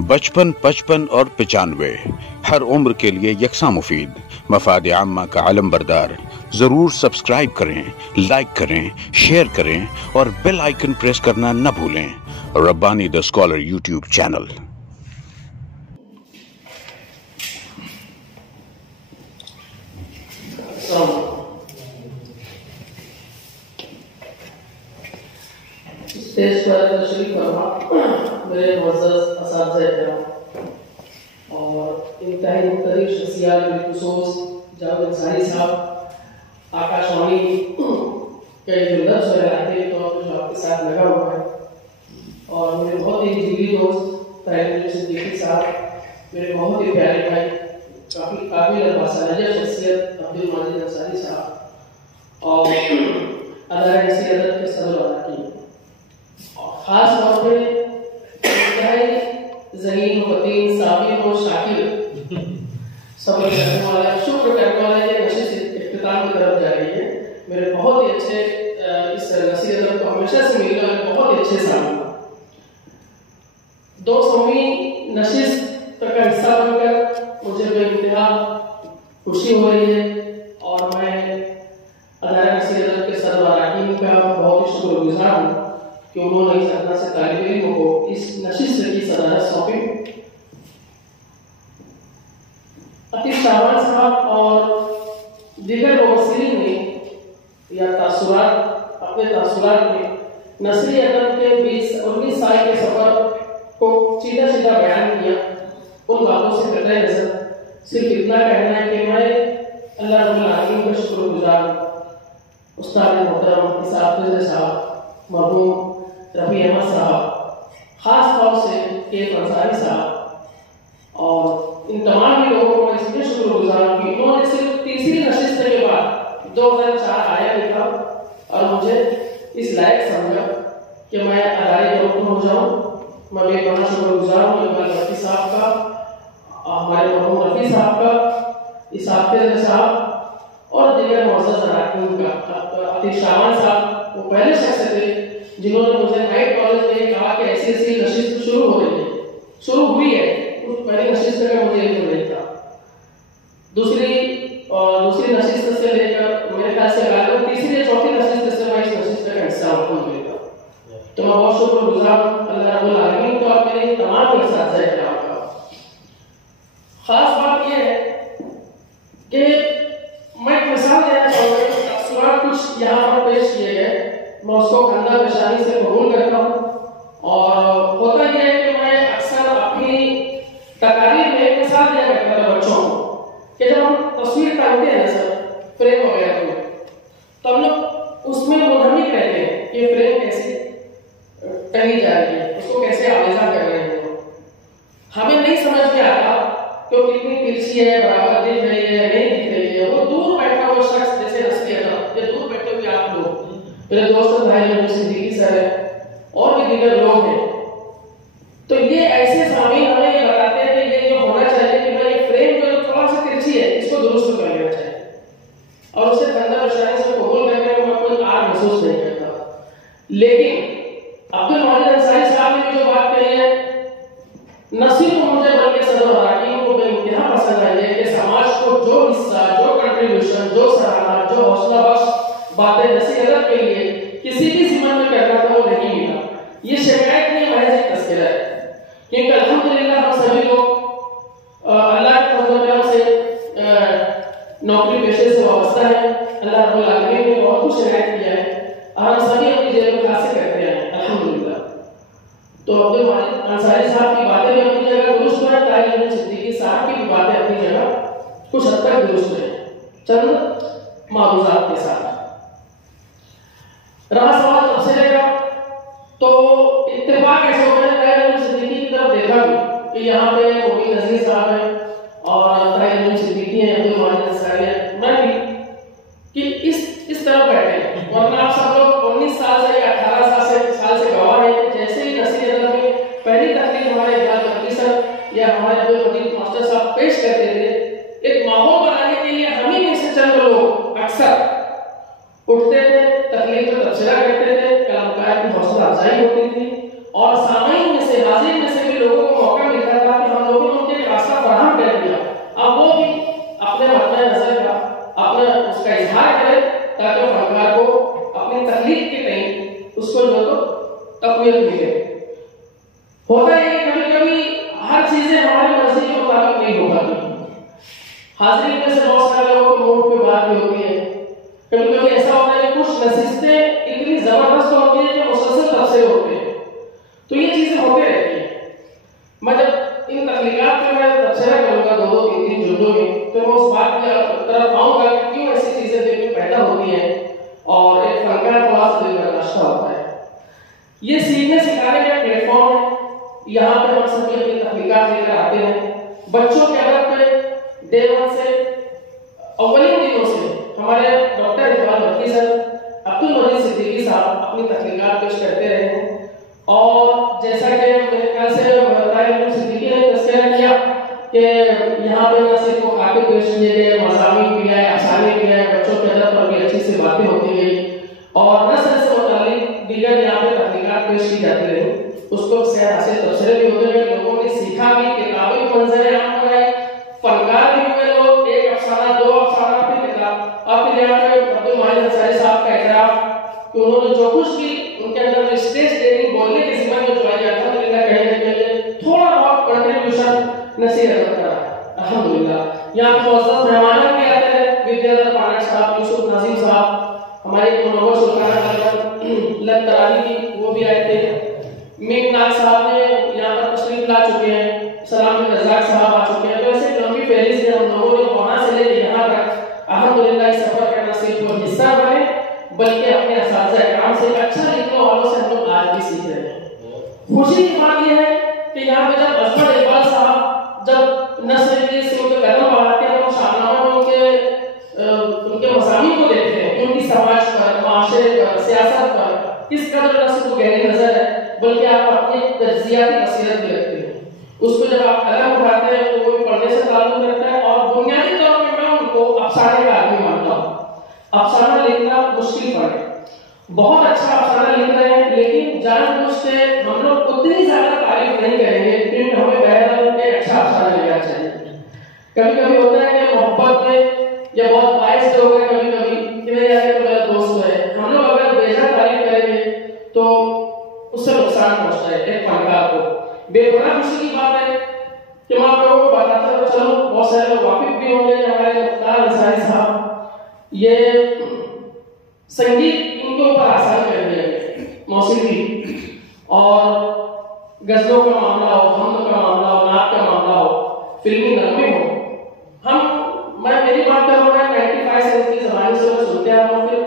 बचपन, 55 और 95 हर उम्र के लिए यकसा मुफीद, मफाद आम्मा का आलम बरदार। जरूर सब्सक्राइब करें, लाइक करें, शेयर करें और बेल आइकन प्रेस करना न भूलें। Rabbani the scholar YouTube channel. Stage पर तशरीफ फरमा मेरे मुअज़्ज़ज़ असातिज़ा और इंतहाई मुख्तलिफ शख्सियात बिलखुसूस जावेद अंसारी साहब, आकाशवाणी के जो लफ्ज़ रहते तो जो आपके साथ लगा हुआ है, और मेरे बहुत ही जिगरी दोस्त ताहिर सिद्दीकी साहब, मेरे बहुत ही प्यारे भाई, काफ़ी काबिल और बासानिया शख्सियत अब्दुल माजिद अंसारी साहब और अदारा नसीर अदब के सदर अरकान, खास तौर पे ज़हीन फतीन साबिर और शाकिर सब्र करने वाला, शुक्र करने वाला ये नशिस्त इख्तिताम की तरफ जा रही है। मेरे बहुत ही अच्छे इस नसीर अदब को हमेशा से मिलना बहुत ही अच्छे सामना 200वीं नशिस्त का हिस्सा बनकर मुझे बेइंतहा खुशी हो रही है और मैं अदारा नसीर अदब के सदर अरकान का बहुत ही शुक्रगुजार हूँ कि उन्होंने इस अदना से तालिब इल्म को इस नशिस्त की सदारत सौंपी। अतीफ शाहबान साहब और दीगर मुबस्सिरीन ने या तासुरात अपने तासुरात में नसरी अदब के 20-19 साल के सफर को सीधा सीधा बयान किया। उन बातों से कतई नजर सिर्फ इतना कहना है कि मैं अल्लाह रब्बुल आलमीन का शुक्रगुजार हूँ। उस्ताद मोहतरम इसाफ़ साहब, मरहूम रफ़ी अहमद साहब, खास तौर से के अंसारी साहब और इन तमाम ही लोगों को मैं इसलिए शुक्रगुजार हूँ कि इन्होंने सिर्फ तीसरी नशिस्त के बाद 2004 आया लिखा और मुझे इस लायक समझा कि मैं अदारे के रुकन हो जाऊँ। मैं बेपनाह शुक्रगुजार हूँ इकबाल रफ़ी साहब का, हमारे मरहूम रफ़ी साहब का, इसाफ़ साहब और दीगर मुअज़्ज़ज़ अरकान का। अतीफ शाहबान साहब वो पहले शख्स थे जिन्होंने मुझे नाइट कॉलेज में कहा कि ऐसी ऐसी नशिस्त शुरू हो रही है, शुरू हुई है। उस पहली नशिस्त का मुझे इल्म नहीं था। दूसरी नशिस्त से लेकर मेरे ख्याल से गालिबन तीसरी या चौथी नशिस्त से मैं इस नशिस्त का हिस्सा हूँ। तो मैं बहुत शुक्रगुजार हूँ अल्लाह रब्बुल आलमीन का और मेरे तमाम असातिज़ा किराम का। खास बात यह है कि मैं एक मिसाल देना चाहूँगा। कुछ यहाँ पर पेश किए गए, मैं उसको खंदा पेशानी से कबूल करता हूँ और होता यह है कि मैं अक्सर अपनी तकारीर में एक मिसाल दिया करता था बच्चों को कि जब हम तस्वीर टांगते हैं ना सर फ्रेम वगैरह में, तो हम लोग उसमें मुनहमिक रहते हैं कि फ्रेम कैसे टंगी जा रही है, उसको कैसे आवेजा कर रहे हैं। हमें नहीं समझ में आता कि कितनी तिरछी है, बराबर दिख रही है, नहीं दिख रही है। वो दूर बैठा हुआ शख्स जैसे नस्ली अदब, ये दूर बैठे हुए आप लोग, मेरे दोस्त भाई सिद्दीकी सर है और भी दीगर लोग हैं, तो ये ऐसे स्वामी हमें ये बताते हैं कि ये जो होना चाहिए कि भाई फ्रेम जो थोड़ा सा तिरछी है इसको दुरुस्त कर लेना चाहिए और उसे खंदा पेशानी से कबूल करने में मैं कोई आग महसूस नहीं करता। लेकिन अब्दुल माजिद अंसारी साहब ने जो बात कही है, न सिर्फ मुझे बल्कि सदर अरकान को बेइंतहा पसंद आई है कि समाज को जो हिस्सा, जो कंट्रीब्यूशन, जो सराहना, जो हौसला बख्श बातें नसीर अदब के लिए किसी भी ज़िम्मे में करना था वो नहीं मिला। ये शिकायत नहीं, महज एक तज़किरा है। क्योंकि अल्हम्दुलिल्लाह हम सभी लोग अल्लाह के फज़ल से नौकरी पेशे से वाबस्ता है। अल्लाह रब्बुल आलमीन ने बहुत कुछ इनायत किया है और हम सभी अपनी जेब में खासे करते हैं अल्हम्दुलिल्लाह। तो अब्दुल माजिद अंसारी साहब की बातें भी अपनी जगह दुरुस्त है, ताहिर सिद्दीकी साहब की भी बातें अपनी जगह कुछ हद तक दुरुस्त है, चंद मारूज़ात के साथ। रहा सवाल तफसीर का, तो इत्तेफाक ऐसे हो गया ताहिर सिद्दीकी की तरफ देखा भी कि यहाँ पे मोबी नज़ीर साहब हैं और ताहिर सिद्दीकी हैं, अब्दुल माजिद अंसारी हैं, मैं भी कि इस तरफ बैठे हैं। वरना आप सब लोग 19 साल से या 18 साल से गवाह हैं कि जैसे ही नसीर अदब में पहली तकरीर हमारे इकबाल रफ़ी सर या हमारे अब्दुल मजीद मास्टर साहब पेश करते थे, एक माहौल बनाने के लिए हम ही में से चंद लोग अक्सर उठते थे, तकलीफ में तबसरा करते थे, कलाकार की हौसला अफजाई होती थी और सामईन में से, हाज़िर में से भी लोगों को मौका मिलता हाजिरी में से बहुत सारे लोगों को मुंह पे बात भी होती है। कभी कभी ऐसा होता है कि कुछ नसीहतें इतनी जबरदस्त होती है कि मुसलसल तबसरे होते हैं, तो ये चीजें होती रहती है। मैं जब इन तकलीफात पे मैं तबसरा करूंगा 2-2, 3-3 जुमलों में, तो मैं उस बात की तरफ आऊंगा कि क्यों ऐसी चीजें दिल में पैदा होती हैं और एक फनकार थोड़ा सा दिल बर्दाश्त होता है। ये सीखने सिखाने का प्लेटफॉर्म है। यहाँ पे हम सभी अपनी तकलीफात लेकर आते हैं। बच्चों के अदब पे डे 1 से अव्वलीन दिनों से हमारे डॉक्टर इकबाल बख्शी सर, अब्दुल मजीद सिद्दीकी साहब अपनी तकलीफात पेश करते रहे हैं। और जैसा कि मेरे ख्याल से सिद्दीकी ने तस्करा किया कि यहाँ पे न सिर्फ वो काफी पेश किए गए, मज़ामीन भी आए, अफसाने भी आए, बच्चों के अदब पर भी अच्छी सी बातें होती गई और नस्ल से मुताल्लिक दीगर यहाँ पे तकलीफात पेश की जाती रही। उसको सेहत हासिल तबसरे भी होते गए, लोगों ने सीखा भी, किताबें भी मंजर आम बनाई, फनकार भी हुए लोग, एक अफसाना 2 अफसाना फिर किताब। आप फिर यहाँ पे अब्दुल माजिद अंसारी साहब का इकरार कि उन्होंने जो कुछ भी उनके अंदर जो स्टेज डेयरिंग बोलने की जिम्मा जो जुआ गया था, कहीं ना कहीं थोड़ा बहुत कंट्रीब्यूशन नसीहत करा अल्हम्दुलिल्लाह। यहाँ पे मुअज़्ज़ज़ मेहमान भी आते हैं, विद्याधर पाठक साहब, यूसुफ नाज़िम साहब, हमारे मुनव्वर सुल्तान लखतरानी की वो भी आए थे। मीर नाग साहब ने यहाँ पर तशरीफ ला चुके हैं, सलाम रज़ाक साहब आ चुके हैं। तो ऐसे लंबी फहरिस्त है हम लोगों ने वहाँ से लेकर यहाँ तक अल्हम्दुलिल्लाह इस सफर का न सिर्फ वो हिस्सा बने बल्कि अपने असातिज़ा इकराम से अच्छा लिखने वालों से हम लोग आज भी सीख रहे हैं। खुशी की बात यह है कि यहाँ पे जब अजमत इकबाल साहब जब न सिर्फ से उनके कदम बढ़ाते हैं तो शाहनामा में उनके मज़ामीन को देखते हैं, उनकी समाज पर, माशरे पर, सियासत पर किस कदर न सिर्फ गहरी नजर है बल्कि आप अपनी तज्जियाती बसीरत भी रखते हैं। उसको जब आप कलम उठाते हैं तो वो भी पढ़ने से ताल्लुक रखता है। और बुनियादी तौर पे मैं उनको अफसाने का आदमी मानता हूँ। अफसाना लिखना मुश्किल पड़ है, बहुत अच्छा अफसाना लिख रहे हैं, लेकिन जानबूझ से हम लोग उतनी ज्यादा तारीफ नहीं करेंगे क्योंकि हमें बहरहाल एक अच्छा अफसाना लिखना चाहिए। कभी कभी होता है कि मोहब्बत में या बहुत बायस हो गए कभी कभी कि नहीं यार तो मेरा दोस्त है, हम लोग अगर बेजा तारीफ करेंगे तो उससे नुकसान पहुंचता है एक फनकार को। बेपना खुशी की बात है कि मैं आप लोगों को बताता हूँ, चलो बहुत सारे लोग वाकिफ भी होंगे, हमारे मुख्तार अंसारी साहब ये संगीत इनके ऊपर आसान कर दिया गया, मौसीकी और गजलों का मामला हो, हमद का मामला हो, नात का मामला हो, फिल्मी नगमे हो, मैं मेरी बात कर रहा हूँ, मैं 95 से उसकी ज़माने से मैं सुनते आ रहा हूँ। फिर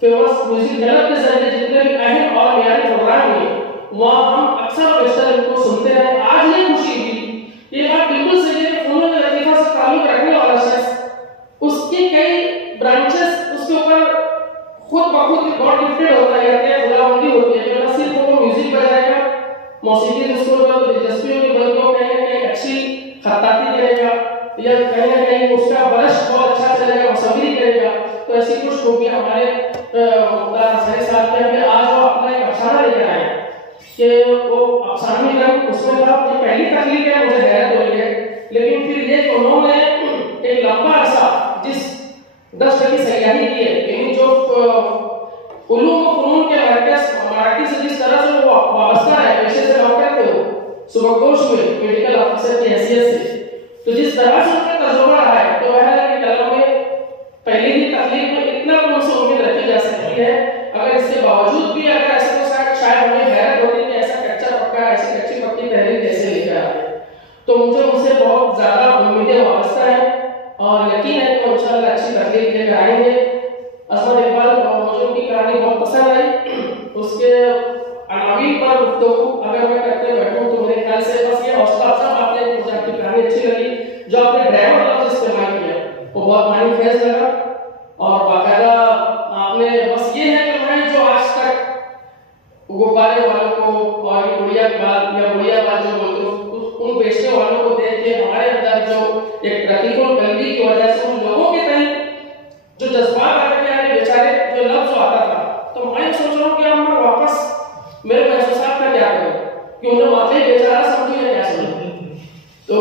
फेमस म्यूजिक डेवलप के जरिए जितने भी अहम और म्यारी प्रोग्राम हुए वहाँ हम अक्सर बेशतर इनको सुनते रहे। आज ये खुशी थी, ये बात बिल्कुल सही है कि फनून लतीफ़ा से ताल्लुक रखने वाला शख्स उसकी कई ब्रांचेस उसके ऊपर खुद ब खुद गॉड गिफ्टेड होता है, खुदाबंदी होती है। जो न सिर्फ वो म्यूजिक बजाएगा, मौसीकी में उसको दिलचस्पी होगी बल्कि वो कहीं ना कहीं अच्छी खत्ताती करेगा या कहीं ना कहीं उसका बरश बहुत अच्छा चलेगा, मुसव्विरी करेगा। तो ऐसी कुछ खूबियां हमारे मुख्तार अंसारी साहब के हैं। आज वो अपना एक अफसाना लेकर आए कि वो अफसाने में उसमें था कि पहली तकलीफ है मुझे हैरत हो रही है, लेकिन फिर ये उन्होंने एक लंबा अरसा जिस 10 की सयाही की है, यानी जो उलूम व फनून के मराकज़ से जिस तरह से वो वाबस्ता है, पेशे से डॉक्टर थे, वो सुबकदोश हुए मेडिकल ऑफिसर की हैसियत से, तो जिस तरह से उनका तजुर्बा रहा है तो वह है कि कलम में पहली ही तकलीफ में इतना उनसे उम्मीद रखी जा सकती है। अगर इसके बावजूद भी अगर ऐसा तो शायद हमें हैरत होती कि ऐसा कच्चा पक्का, ऐसी कच्ची पक्की तहरीर कैसे लेकर आए। तो मुझे उनसे बहुत ज्यादा उम्मीदें वाबस्ता है और यकीन है कि इंशाअल्लाह अच्छी तकलीफ लेकर आएंगे। अजमत इकबाल मुझे उनकी कहानी बहुत पसंद आई। उसके अनावीन पर गुफ्तगू अगर मैं करते बैठूं तो मेरे ख्याल से बस ये हौसला अफजा आपने मुझे आपकी कहानी अच्छी लगी। जो आपने ड्राइवर लफ्ज इस्तेमाल किया वो बहुत मानी फैज लगा और बाकायदा आपने बस ये है कि मैं जो आज तक गुब्बारे वालों को और गुड़िया बाल या गुड़िया बाल जो बोलते हैं उन बेचने वालों को देख के हमारे अंदर जो एक रकीकुल कल्बी की वजह से उन लोगों के तय जो जज्बात आते हैं बेचारे जो लफ्ज आता था, तो मैं सोच रहा हूँ कि अब मैं वापस मेरे महसूसात का क्या करूँ कि उन्हें वाकई बेचारा समझूं या क्या समझूं। तो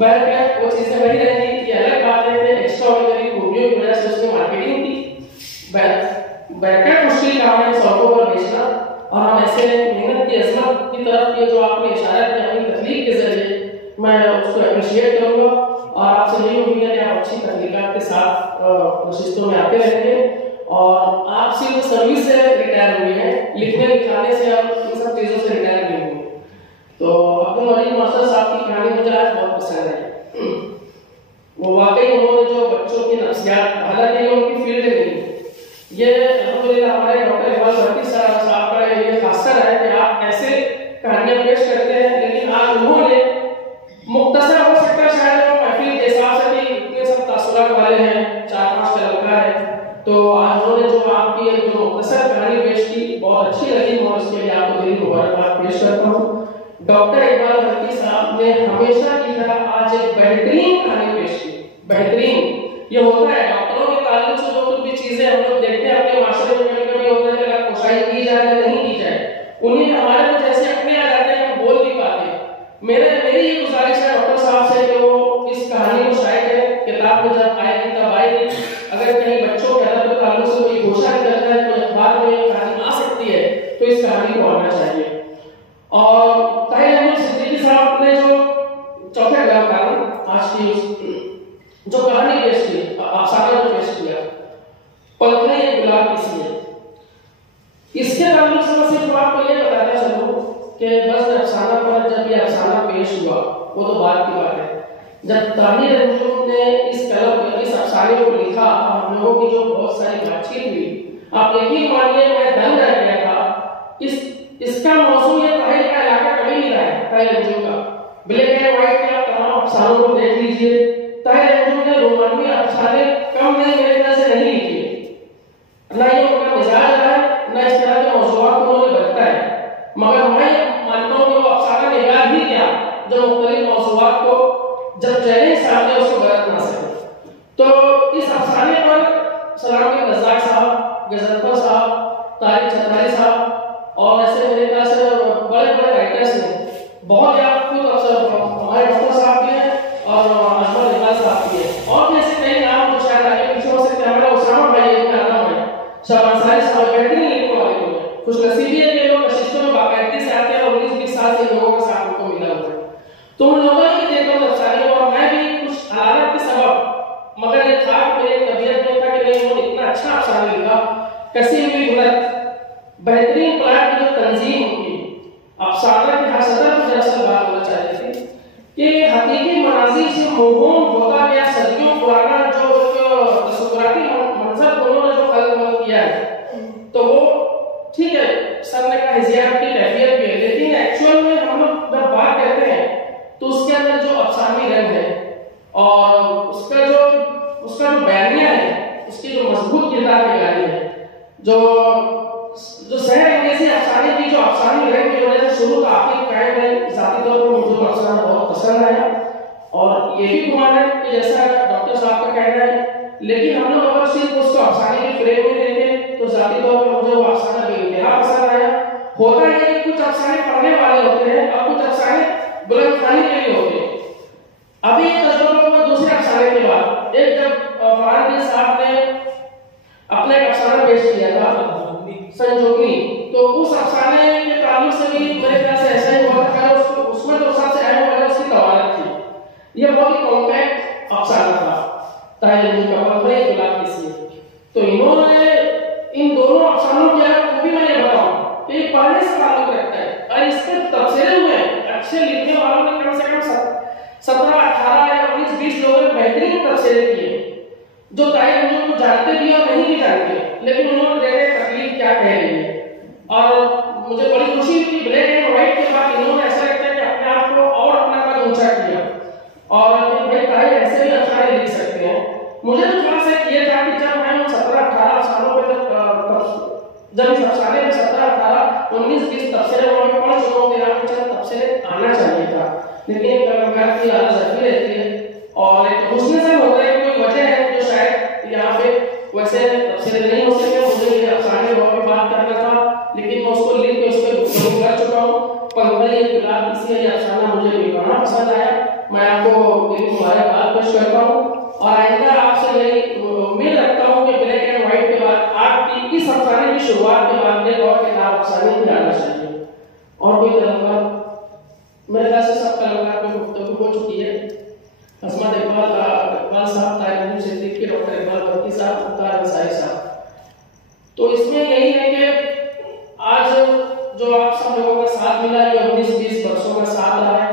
बहरकैफ वो चीजें वही रहेंगी। ये अलग बात है कि एक्स्ट्राऑर्डिनरी खूबियों की वजह से उसकी मार्केटिंग की बहरकैफ मुश्किल काम है सड़कों पर बेचना। और हम ऐसे मेहनत की अजमत की तरफ ये जो आपने इशारा किया अपनी तकलीफ के जरिए मैं उसको अप्रिशिएट करूंगा और आपसे यही उम्मीद है कि आप अच्छी तकनीकात के साथ नशिस्तों में आते रहेंगे। और आप सिर्फ सर्विस से रिटायर हुए हैं, लिखने लिखाने से आप इन सब चीजों से रिटायर नहीं हुए। तो अब्दुल मजीद मास्टर साहब की कहानी मुझे आज बहुत पसंद है। वो वाकई उन्होंने जो बच्चों की नफ्सियात, हालांकि उनकी फील्ड नहीं, ये अल्हम्दुलिल्लाह हमारे डॉक्टर इकबाल भट्टी साहब का ये खासा है कि आप ऐसे कहानियां पेश करते हैं, लेकिन आज उन्होंने मुख्तसर हो सकता है शायद वो महफिल के हिसाब से भी इतने सब तासुरात वाले हैं, 4-5 का लड़का है, तो आज उन्होंने जो आपकी जो मुख्तसर कहानी पेश की बहुत अच्छी लगी और उसके लिए आपको दिली मुबारकबाद पेश करता हूँ। डॉक्टर इकबाल भट्टी साहब ने हमेशा की तरह आज एक बेहतरीन कहानी पेश की। बेहतरीन ये होता है डॉक्टरों के ताल्लुक से जो कुछ भी चीजें हम लोग देखते हैं अपने माशरे में, कभी-कभी होता है कि अगर कोशिश की जाए या नहीं की जाए, उन्हें हमारे को जैसे अपने आ जाते हैं हम बोल नहीं पाते। मेरी ये गुजारिश है डॉक्टर साहब से कि वो इस कहानी को शायद करें, किताब में जब आएगी तब आएगी। अगर कहीं बच्चों के अदब के ताल्लुक से कोई घोषणा करता है, कोई अखबार में कहानी आ सकती है, तो इस कहानी को आना चाहिए। और ताहिर अहमद सिद्दीकी साहब ने जो चौथे कहानी आज की जो कहानी पेश की, अफसाना जो पेश किया, पंखुड़ी एक गुलाब किसी है, इसके ताल्लुक से मैं सिर्फ आपको ये बताना चलूं कि बस अफसाना पर जब ये अफसाना पेश हुआ वो तो बात की बात है, जब ताहिर अहमद ने इस अफसाने को लिखा और हम लोगों की जो बहुत सारी बातचीत हुई, आप यकीन मानिए मैं दंग रह गया था। इसका मौसम ये ताहिर का इलाका कभी नहीं रहा है। ताहिर अहमद का ब्लैक एंड व्हाइट के आप तमाम अफसानों को देख लीजिए, ताहिर अहमद ने रोमानी अफसाने कम नहीं मेरे ख्याल से नहीं लिखे, ना ये उनका मिजाज रहा है, ना इस तरह के मौज़ूआत को उन्होंने बरता है, मगर मैं मानता हूँ कि वो अफसाना निगार ही क्या जो मुख्तलिफ मौज़ूआत को जब चैलेंज सामने उसको गलत ना सके। तो इस अफसाने पर सलाम के रज़ाक साहब, गजनफर साहब, तारिक चतराई साहब और ऐसे मेरे ख्याल से बड़े बड़े राइटर्स हैं, बहुत याद खुद हमारे डॉक्टर साहब भी हैं और अजमल इकबाल साहब भी हैं, और जैसे कई नाम जो शायद आगे पीछे हो सकते हैं। हमारा उसामा भाई एक नाम है, शाबाश साहब बेहतरीन लिखने वाले लोग हैं, खुशनसीबी है कि लोग नशिस्तों में बाकायदगी से आते हैं और 19-20 साल से लोगों के साथ उनको मिला हुआ है। तो उन लोगों ने देखा तो अफसाने और मैं भी कुछ हालात के सबब, मगर ये था कि मेरी तबीयत में था कि नहीं उन्होंने इतना अच्छा अफसाना लिखा, कसी हुई गुणत, बेहतरीन प्लाट की जो तंजीम होगी, अफसाना की हसरत में दरअसल बात होना चाहिए थी कि हकीकी मनाज़िर से मौहूम होता गया सदियों पुराना जो तस्वुराती मंजर उन्होंने जो खल्क किया है, तो वो ठीक है सर ने कहा हिज़ाब की कैफियत भी है, लेकिन एक्चुअल में हम लोग जब बात करते हैं तो उसके अंदर जो अफसानी रंग है और उसका जो बयानिया है, उसकी जो मजबूत किरदार की गानी है, जो शहर अंग्रेजी अफसाने की जो अफसानी रंग की वजह से शुरू का आखिर कायम है, जाती तौर पर मुझे अफसाना बहुत पसंद आया। और ये भी गुमान है कि जैसा डॉक्टर साहब का कहना है, लेकिन हम लोग अगर सिर्फ उसको अफसाने के फ्रेम में देखें तो जाती तौर पर मुझे वो अफसाना बेइंतहा पसंद आया। होता है कि कुछ अफसाने पढ़ने वाले होते हैं और कुछ अफसाने बुलंदखानी के लिए होते हैं। अभी ये तजुर्बा हुआ दूसरे अफसाने के बाद, एक जब फरहान साहब ने अपना एक अफसाना पेश किया था संजोगनी, तो उस अफसाने के ताल्लुक से भी मेरे ख्याल से ऐसा ही हुआ था, उसमें तो सबसे अहम वजह उसकी कवायद थी। यह बहुत ही कॉम्पैक्ट अफसाना था ताहिर अहमद का, पंखुड़ी एक गुलाब किसी है। तो इन्होंने इन दोनों अफसानों की अगर वो भी मैं ये बताऊं कि पढ़ने से ताल्लुक रखता है और इसके तफसीरें हुए अच्छे लिखने वालों ने कम से कम 17, 18 या 19, 20 लोगों ने बेहतरीन तफसीरें की है, जो ताहिर अहमद को जानते भी और नहीं भी जानते, लेकिन उन्होंने देखे तकलीफ क्या कह रही है। और मुझे बड़ी खुशी हुई कि ब्लैक एंड व्हाइट के बाद इन्होंने ऐसा लगता है कि अपने आप को और अपना कद ऊंचा किया और भाई ताहिर ऐसे भी अफसाने लिख सकते हैं। मुझे तो थोड़ा सा ये था कि जब मैं 17-18 सालों पे जब इस अफसाने में 17-18, 19-20 तफसीरें मैं पढ़ चुका हूँ, मेरा तफसीरें आना चाहिए था, लेकिन एक कलाकार की आदत जरूरी रहती है और एक हुस्न से होता है, कोई वजह है जो शायद यहाँ पे वैसे तफसीरें नहीं हो सके। मुझे ये अफसाने पे बात करना था, लेकिन मैं उसको लिख के उस पर गुफ्तगू कर चुका हूँ। पंखुड़ी एक गुलाब किसी है, ये अफसाना मुझे बेपनाह पसंद आया, मैं आपको दिल मुबारकबाद पेश करता हूँ और आइंदा आपसे यही उम्मीद रखता हूँ कि ब्लैक एंड व्हाइट के बाद आपकी इस अफसाने की शुरुआत के बाद एक और किताब अफसाने की आना चाहिए। और कोई तरफ मेरे ख्याल से सब कलाकार में गुफ्तगू हो चुकी है। असमत इकबाल साहब, तारिक सिद्दीकी, डॉक्टर इकबाल बर्की साहब, मुख्तार अंसारी साहब। तो इसमें यही है कि आज जो आप सब लोगों का साथ मिला है, 19-20 वर्षों का साथ रहा है,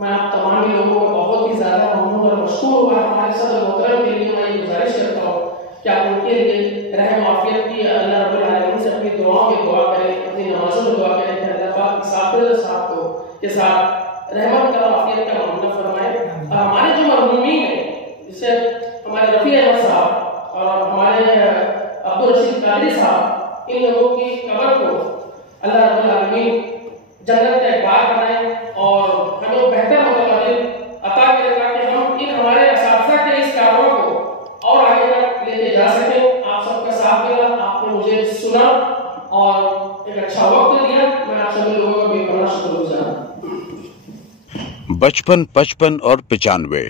मैं आप तमाम ही लोगों का बहुत ही ज्यादा ममनून और मशकूर हुआ। हमारे साथ मोहतरम के लिए मैं ये गुजारिश करता हूँ कि आप उनके लिए रहम आफियत की अल्लाह रब्बुल आलमीन से अपनी दुआओं में दुआ करें, अपनी नमाजों में दुआ करें कि अल्लाह पाक मुसाफिर साहब को के साथ रहमत का आफियत का मामला फरमाए। हमारे जो मरहूमीन हैं, जैसे हमारे रफ़ी अहमद साहब और हमारे अब्दुल रशीद कादरी साहब, इन लोगों की कब्र को अल्लाह रब्बुल आलमीन जन्नत का एक बाग बनाए और हमें बेहतर मुतक़ब्बिल अता करेगा कि हम इन हमारे असातिज़ा के इस कारवां को और आगे तक लेके जा सकें। आप सबका साथ मिला, आपने मुझे सुना और एक अच्छा वक्त दिया। मैं आप सभी लोगों का बेपनाह शुक्रगुज़ार हूं। 55, 55 और 95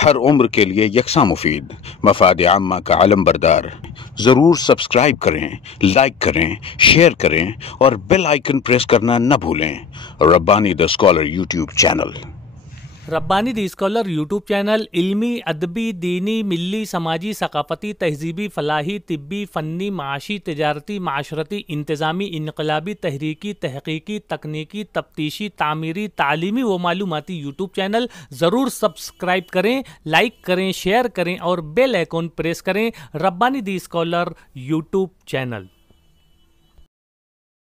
हर उम्र के लिए यकसा मुफीद, मफाद आम्मा का आलम बरदार। ज़रूर सब्सक्राइब करें, लाइक करें, शेयर करें और बेल आइकन प्रेस करना न भूलें। Rabbani the scholar YouTube channel. Rabbani the scholar YouTube channel इल्मी, अदबी, दीनी, मिल्ली, समाजी, सकाफती, तहजीबी, फलाही, तिब्बी, फ़न्नी, माशी, तिजारती, माशरती, इंतज़ामी, इनकलाबी, तहरीकी, तहकीकी, तकनीकी, तफ्तीशी, तामीरी, तालीमी व मालूमाती यूट्यूब चैनल। ज़रूर सब्सक्राइब करें, लाइक करें, शेयर करें और बेल आइकन प्रेस करें। Rabbani the scholar YouTube channel.